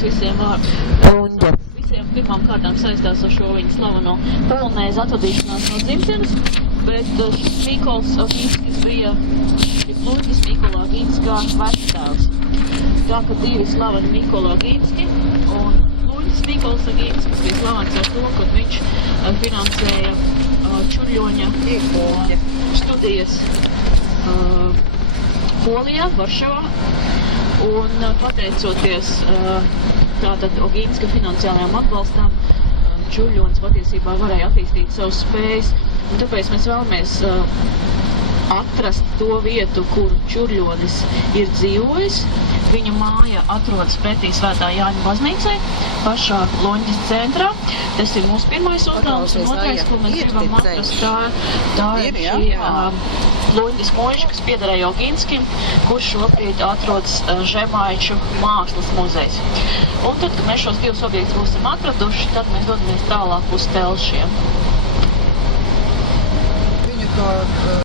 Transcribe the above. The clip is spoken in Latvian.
mums visiem Luņģa. visiem pirmām kārtām saistās ar šo viņa slaveno polonēzi atvadīšanās no dzimtenes, bet šis Mīkols Oginskis bija Luņģis Mīkola Oginska vectēvs. Tā, ka divi slaveni Mīkola Oginski un Luņģis Mīkols Oginskis bija slavens ar to, ka viņš finansēja Čurļoņa studijas Polijā, Varšavā, un pateicoties tātad Oginska finansiālajām atbalstām, Čurļonis patiesībā varēja attīstīt savus spējas, un tāpēc mēs vēlamies atrast to vietu, kur Čurļonis ir dzīvojis. Viņa māja atrodas pretī Svētā Jāņa baznīcai, pašā Luņģis centrā. Tas ir mūsu pirmais uzdevums, un otrais, ko mēs gribam atrast, tā ir šī Luņģis mūža, kas piederēja Oginskim, kurš šobrīd atrodas Žemaiču mākslas muzejs. Un tad, kad mēs šos divus objektus būsim atraduši, tad mēs dodamies tālāk uz Telšiem. Viņu to